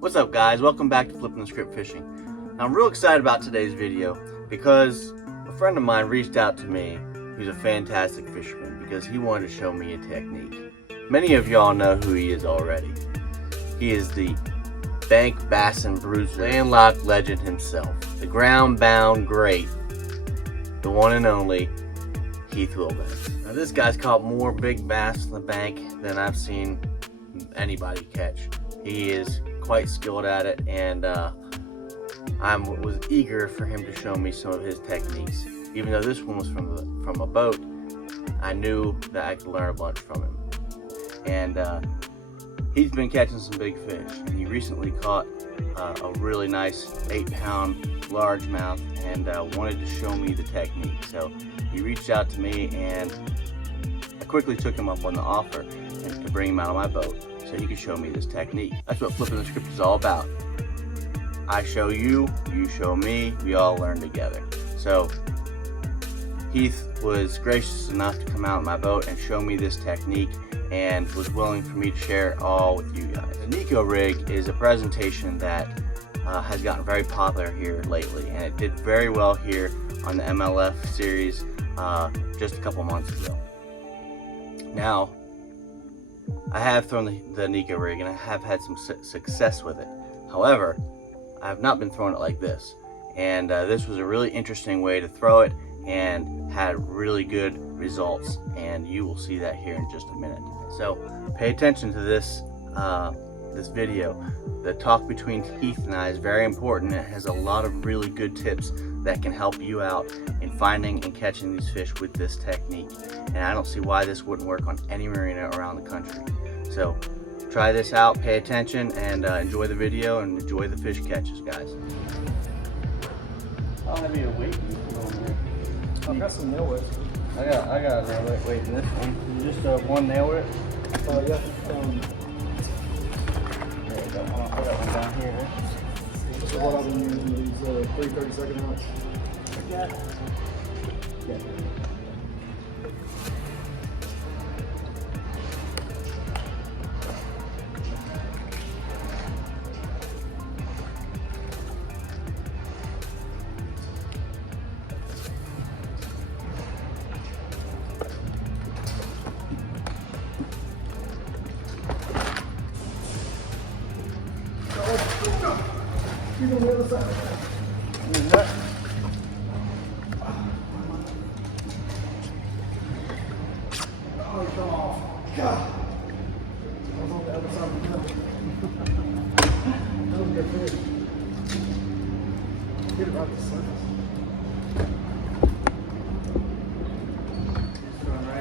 What's up, guys? Welcome back to Flipping the Script Fishing. Now, I'm real excited about today's video because a friend of mine reached out to me who's a fantastic fisherman because he wanted to show me a technique. Many of y'all know who he is already. He is the bank bass and bruiser, landlocked legend himself, the ground-bound great, the one and only Heath Wilbanks. Now, this guy's caught more big bass on the bank than I've seen anybody catch. He is quite skilled at it, and I was eager for him to show me some of his techniques. Even though this one was from a boat, I knew that I could learn a bunch from him. And he's been catching some big fish, and he recently caught a really nice 8-pound largemouth and wanted to show me the technique. So he reached out to me, and I quickly took him up on the offer and to bring him out on my boat so he could show me this technique. That's what Flipping the Script is all about. I show you, you show me, we all learn together. So Heath was gracious enough to come out on my boat and show me this technique, and was willing for me to share it all with you guys. The Neko Rig is a presentation that has gotten very popular here lately, and it did very well here on the MLF series just a couple months ago. Now, I have thrown the Neko Rig, and I have had some success with it. However, I have not been throwing it like this, and this was a really interesting way to throw it and had really good results, and you will see that here in just a minute. So pay attention to this this video. The talk between Heath and I is very important. It has a lot of really good tips that can help you out in finding and catching these fish with this technique, and I don't see why this wouldn't work on any marina around the country. So try this out, pay attention, and enjoy the video and enjoy the fish catches, guys. I'll have you a weight on there. I've got some nail weights. I got another weight in this one. Just one nail weight. Yeah. There you go. I got one down here. This is what I've been using, these 3 30-second ounce. Yeah. He's on the other side. Oh, he fell off. God. I was on the other side of the mountain. That was a good fish. Get it right to the surface.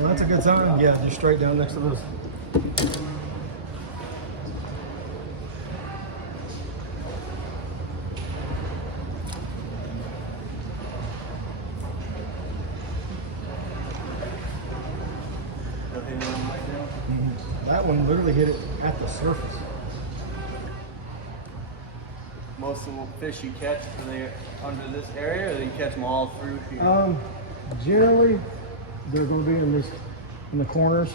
Well, that's a good sign. Yeah, just straight down next to this. That one literally hit it at the surface. Most of the fish you catch, are they under this area, or do you catch them all through here? Generally, they're going to be in the corners,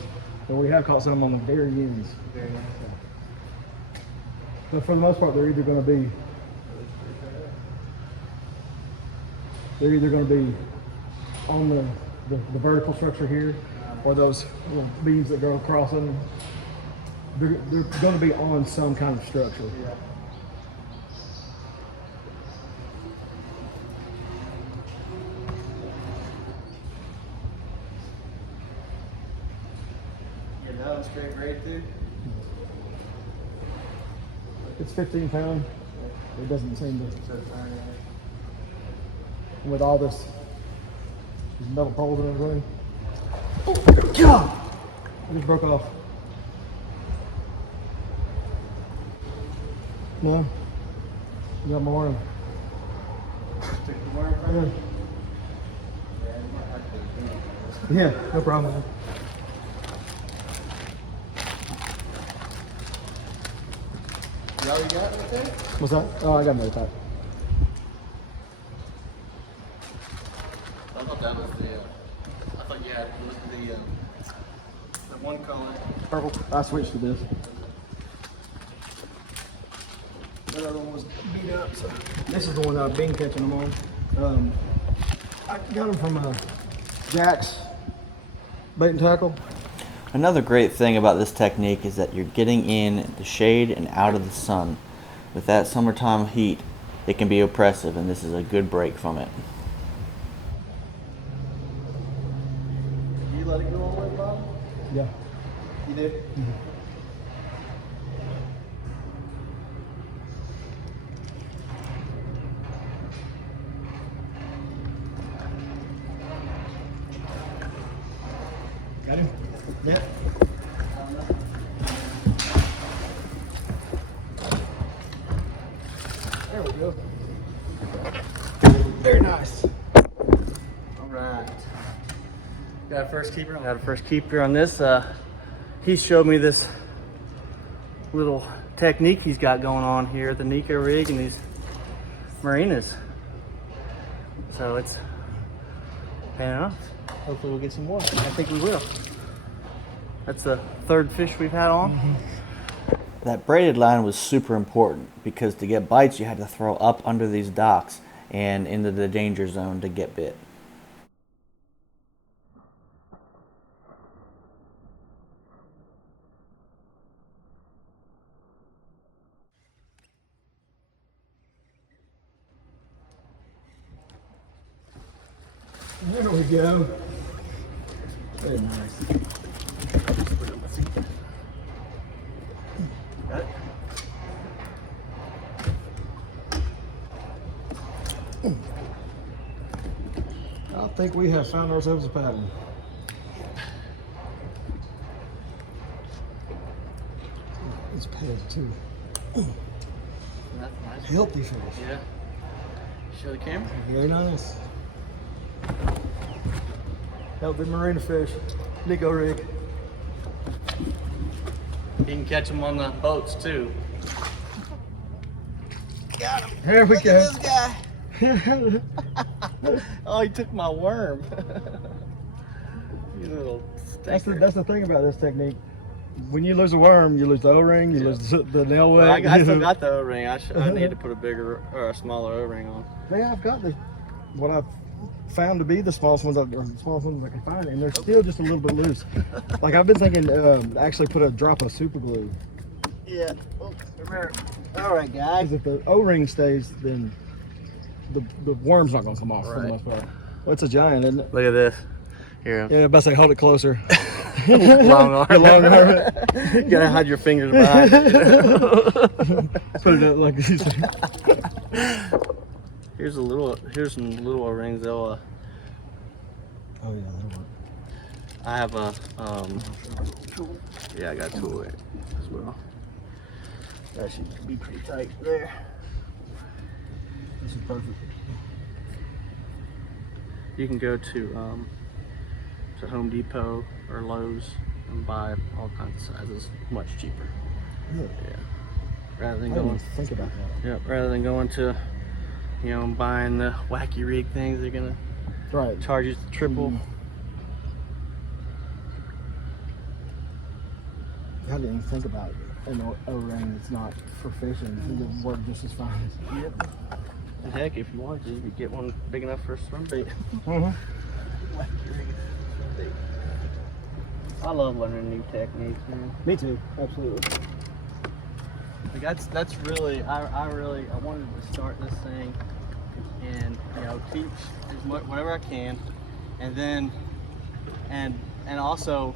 but we have caught some on the very ends. But for the most part, they're either going to be on the vertical structure here, or those little beams that go across them. They're going to be on some kind of structure. Yeah. Get that one straight right through. It's 15 pound. It doesn't seem to. With all these metal poles and everything. Oh, God! It just broke off. No. You got more? Stick the worm right? Yeah, no problem. You already got it right there? What's that? Oh, I got another type. I thought that was I thought you had the one color. Purple. I switched to this. That other one was beat up. So this is the one that I've been catching them on. I got them from Jack's Bait and Tackle. Another great thing about this technique is that you're getting in the shade and out of the sun. With that summertime heat, it can be oppressive, and this is a good break from it. You let it go all the way, Bob? Yeah. You did? Mm-hmm. Got him? Yeah. There we go. Very nice. All right. Got a first keeper. I got a first keeper on this. He showed me this little technique he's got going on here at the Neko Rig and these marinas. So it's paying off. Hopefully we'll get some more. I think we will. That's the third fish we've had on. Mm-hmm. That braided line was super important because to get bites you had to throw up under these docks and into the danger zone to get bit. There we go. Very nice. Got it? I think we have found ourselves a pattern. It's pegged too. That's nice. Healthy fish. Yeah. Show the camera. Very nice. Healthy marina fish. Neko Rig. You can catch them on the boats too. Got him. There we go. This guy. Oh, he took my worm. You little stinker. That's the thing about this technique. When you lose a worm, you lose the O-ring, you lose the nail Well, weight. I still got the O-ring. I need to put a bigger or a smaller O-ring on. Yeah, I've got what I've found to be the smallest ones, or the smallest ones I can find, and they're still just a little bit loose. Like I've been thinking, actually put a drop of super glue. Yeah. Oh, remember. All right, guys. Because if the O-ring stays, then the worm's not going to come off for the most part. Well, it's a giant, isn't it? Look at this. Here. Yeah, I best say hold it closer. Long arm. Your long arm. You gotta hide your fingers behind it. Put it up like this. Here's some little O-rings. They'll Oh yeah, that'll work. I have a yeah, I got a tool as well. That should be pretty tight there. This is perfect. You can go to Home Depot or Lowe's and buy all kinds of sizes, much cheaper. Really? Yeah. Rather than I didn't going, even think about that. yeah, rather than going to, you know, buying the wacky rig things, they're gonna Right. charge you triple. I didn't even think about an O-ring that's not for fishing. It would work just as fine. Yep. And heck, if you wanted to, you could get one big enough for a swim bait. Mm-hmm. I love learning new techniques, man. Me too, absolutely. Like that's really I wanted to start this thing and teach as much whatever I can, and then and also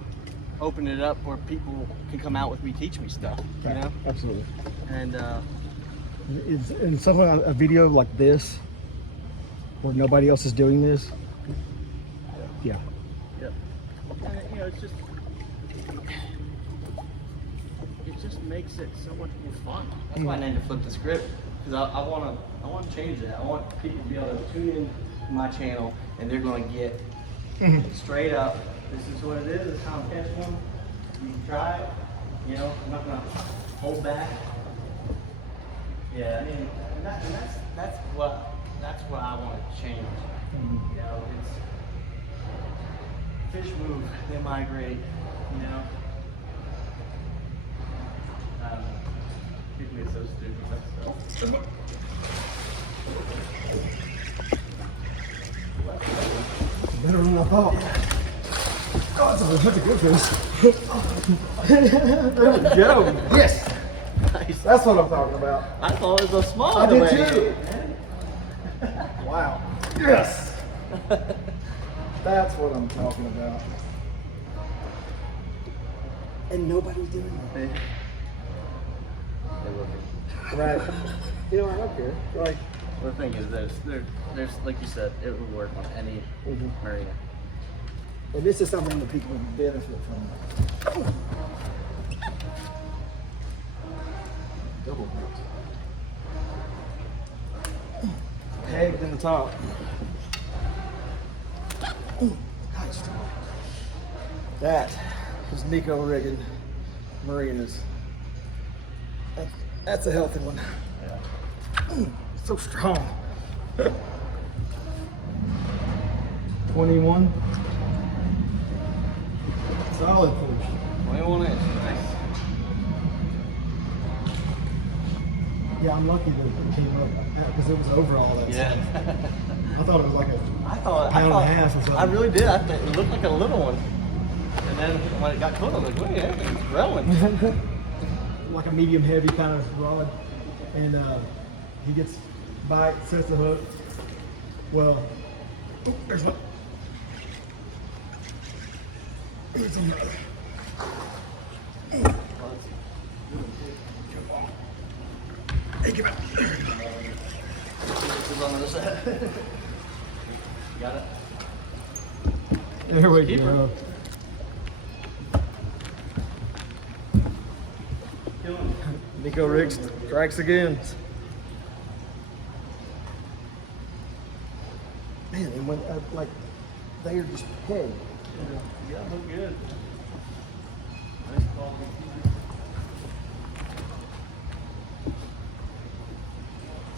open it up where people can come out with me, teach me stuff, you know. Absolutely. And In something, a video like this, where nobody else is doing this. Yeah. Yep. And it just makes it so much more fun. That's why I named it Flip the Script, because I want to change that. I want people to be able to tune in to my channel and they're going to get straight up. This is what it is. This is how I'm catching them. You can try it. You know, I'm not going to hold back. Yeah, I mean, and that's what I want to change. You know, it's fish move, they migrate. You know. People get so stupid. Better than I thought. Oh, that's a good fish. There we go. Yes. Nice. That's what I'm talking about. I thought it was a small I did one. too. Wow. Yes. That's what I'm talking about. And nobody's doing it. Right. You know, I don't care. Like, Well, the thing is, there's like you said, it would work on any marina. and this is something that people would benefit from. Double hooked. Pegged in the top. Nice. That is Neko Rig marinas. That's a healthy one. Yeah. So strong. 21. Solid fish. 21 inch. Nice. Yeah, I'm lucky that it came up because it was over all that Yeah. stuff. I thought it was like a I pound and a half or something. I really did. I thought it looked like a little one. And then when it got close, I was like, wait, it's growing. like a medium heavy kind of rod, and he gets bite, sets the hook. Well, oh, there's one. There's another. Hey, come out. Got it. There we Keeper. go. Neko Rig strikes again. Man, and when like they are just pegged. Yeah, look good. Nice quality.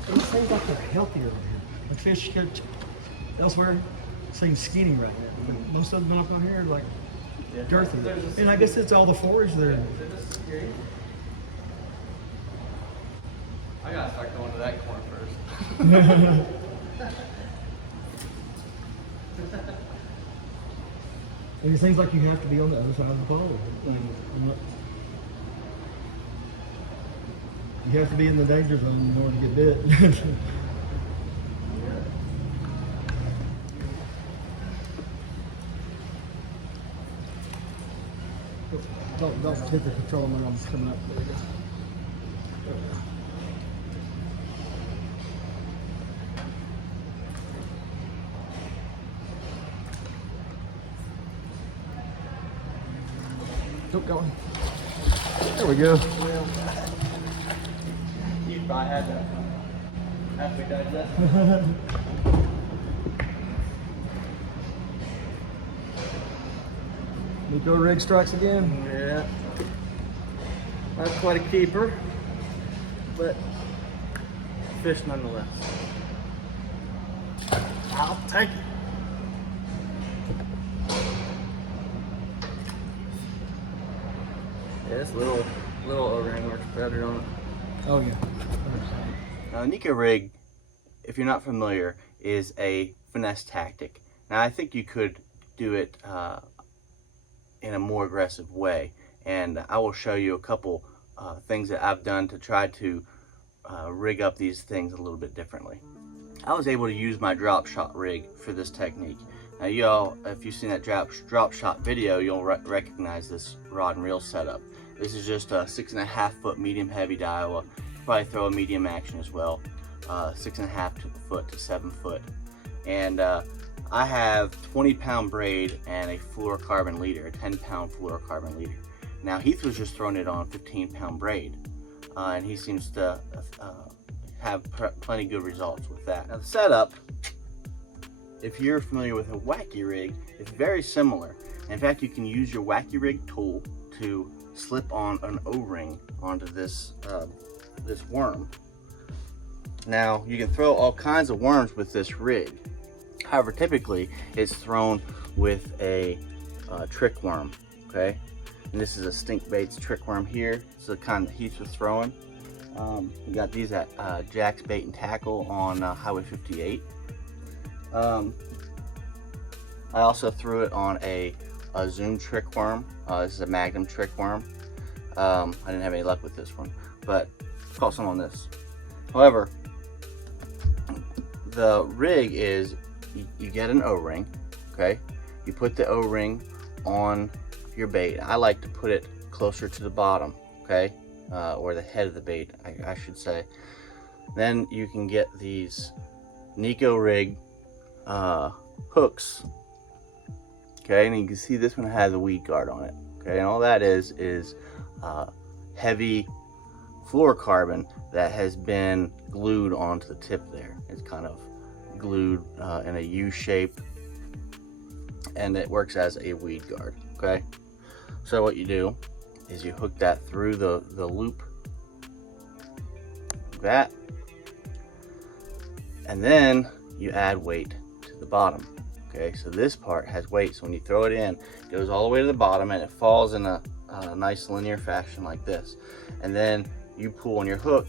It seems like they're healthier right here. The fish elsewhere seem skinny right now. But most of them up on here are like girthy. And I guess it's all the forage there. I gotta start going to that corner first. And it seems like you have to be on the other side of the pole. You have to be in the danger zone in order to get bit. Don't hit the control when I'm coming up. There we go. Keep going. There we go. You probably had that after we digest. Neko Rig strikes again. Yeah. That's quite a keeper, but fish nonetheless. I'll take it. Yeah, this little O-ring works better on it. Oh yeah. Now, a Neko Rig, if you're not familiar, is a finesse tactic. Now, I think you could do it in a more aggressive way, and I will show you a couple things that I've done to try to rig up these things a little bit differently. I was able to use my drop shot rig for this technique. Now, y'all, if you've seen that drop shot video, you'll recognize this rod and reel setup. This is just a 6.5 foot medium heavy Daiwa. Probably throw a medium action as well. 6.5 foot to 7 foot. And I have 20-pound braid and a fluorocarbon leader, a 10-pound fluorocarbon leader. Now, Heath was just throwing it on 15-pound braid, and he seems to have plenty good results with that. Now, the setup, if you're familiar with a wacky rig, it's very similar. In fact, you can use your wacky rig tool to slip on an O-ring onto this this worm. Now, you can throw all kinds of worms with this rig. However, typically it's thrown with a trick worm, okay? And this is a Stynk Bait's trick worm here. It's the kind that Heath was throwing. We got these at Jack's Bait and Tackle on Highway 58. I also threw it on a Zoom trick worm. This is a Magnum trick worm. I didn't have any luck with this one, but caught some on this. However, the rig is you get an O-ring, okay? You put the O-ring on your bait. I like to put it closer to the bottom, okay? Or the head of the bait, I should say. Then you can get these Neko Rig hooks, okay? And you can see this one has a weed guard on it, okay? And all that is heavy fluorocarbon that has been glued onto the tip there. It's kind of glued in a U shape, and it works as a weed guard, okay? So what you do is you hook that through the loop, like that, and then you add weight to the bottom, okay? So this part has weight, so when you throw it in, it goes all the way to the bottom and it falls in a nice linear fashion like this. And then you pull on your hook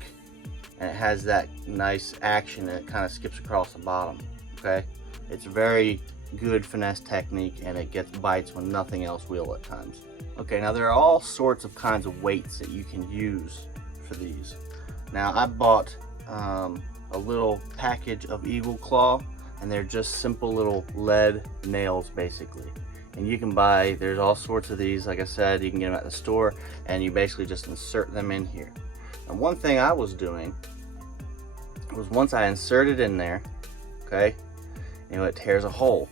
and it has that nice action and it kind of skips across the bottom, okay? It's a very good finesse technique, and it gets bites when nothing else will at times. Okay, now there are all sorts of kinds of weights that you can use for these. Now I bought a little package of Eagle Claw, and they're just simple little lead nails basically. And you can buy, there's all sorts of these, like I said, you can get them at the store, and you basically just insert them in here. And one thing I was doing was once I insert it in there, okay, you know, it tears a hole,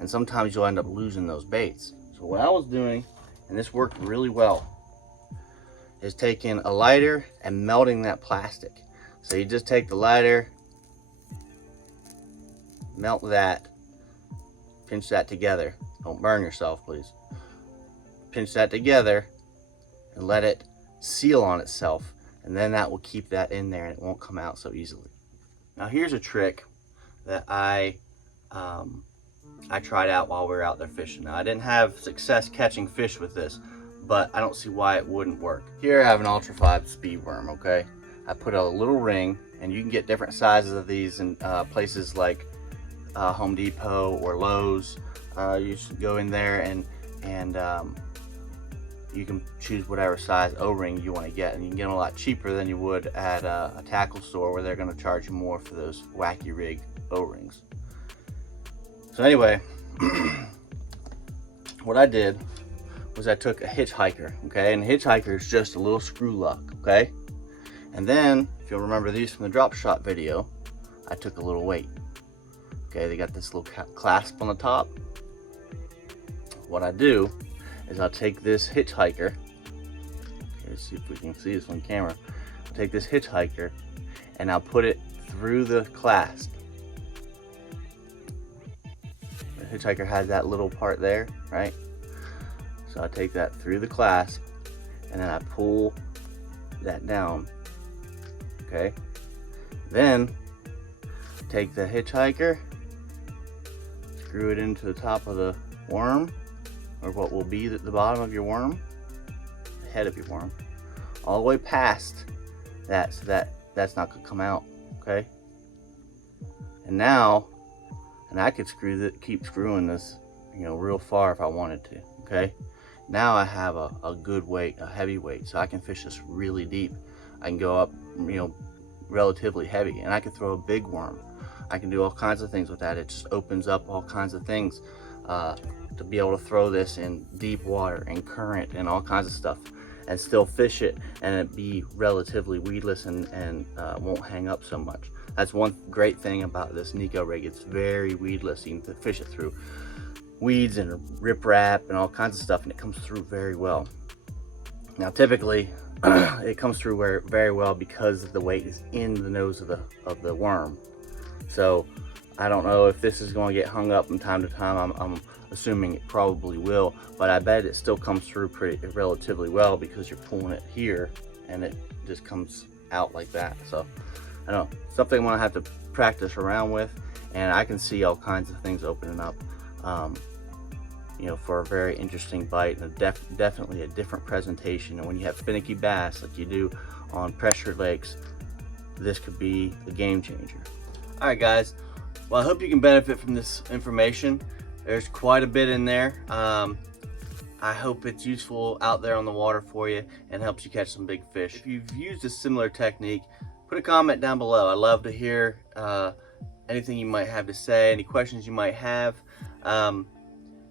and sometimes you'll end up losing those baits. So what I was doing, and this worked really well, is taking a lighter and melting that plastic. So you just take the lighter, melt that, pinch that together. Don't burn yourself, please. Pinch that together and let it seal on itself, and then that will keep that in there and it won't come out so easily. Now here's a trick that I tried out while we were out there fishing. Now I didn't have success catching fish with this, but I don't see why it wouldn't work. Here I have an Ultra 5 speed worm, okay? I put a little ring, and you can get different sizes of these in places like Home Depot or Lowe's. You should go in there and you can choose whatever size O-ring you want to get, and you can get them a lot cheaper than you would at a tackle store where they're going to charge you more for those wacky rig O-rings. So anyway, what I did was I took a hitchhiker, okay, and a hitchhiker is just a little screw lock, okay, and then if you'll remember these from the drop shot video, I took a little weight, okay. They got this little clasp on the top. What I do is I'll take this hitchhiker, okay, let's see if we can see this on camera. I'll take this hitchhiker and I'll put it through the clasp. The hitchhiker has that little part there, right? So I take that through the clasp and then I pull that down, okay? Then take the hitchhiker, screw it into the top of the worm, or what will be the bottom of your worm, the head of your worm, all the way past that, so that that's not gonna come out, okay? And now, and I could keep screwing this, you know, real far if I wanted to, okay? Now I have a good weight, a heavy weight, so I can fish this really deep. I can go up, you know, relatively heavy, and I can throw a big worm. I can do all kinds of things with that. It just opens up all kinds of things to be able to throw this in deep water and current and all kinds of stuff, and still fish it and it be relatively weedless and won't hang up so much. That's one great thing about this Neko Rig. It's very weedless. You can fish it through weeds and riprap and all kinds of stuff, and it comes through very well. Now typically it comes through very well because the weight is in the nose of the worm. So I don't know if this is going to get hung up from time to time. I'm assuming it probably will, but I bet it still comes through relatively well because you're pulling it here and it just comes out like that. So I don't know, something I'm going to have to practice around with, and I can see all kinds of things opening up, you know, for a very interesting bite, and definitely a different presentation. And when you have finicky bass like you do on pressure lakes, this could be a game changer. All right, guys. Well, I hope you can benefit from this information. There's quite a bit in there. I hope it's useful out there on the water for you and helps you catch some big fish. If you've used a similar technique, put a comment down below. I'd love to hear anything you might have to say, any questions you might have.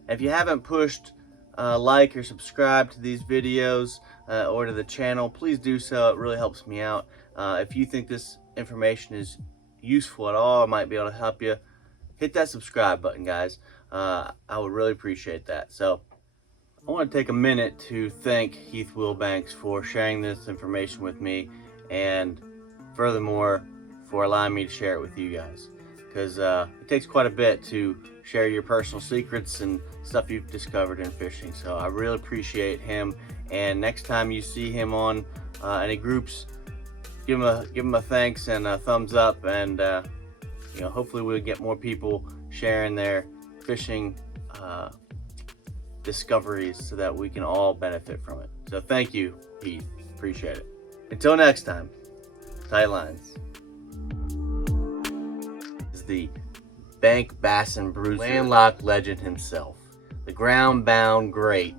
If you haven't pushed like or subscribe to these videos or to the channel, please do so. It really helps me out. If you think this information is useful at all, it might be able to help you, hit that subscribe button, guys. I would really appreciate that. So I want to take a minute to thank Heath Wilbanks for sharing this information with me, and furthermore for allowing me to share it with you guys, because it takes quite a bit to share your personal secrets and stuff you've discovered in fishing. So I really appreciate him, and next time you see him on any groups, give him a thanks and a thumbs up, and you know, hopefully we'll get more people sharing their fishing discoveries so that we can all benefit from it. So thank you, Pete. Appreciate it. Until next time, tight lines. This is the bank bass and bruiser, landlocked legend himself, the ground-bound great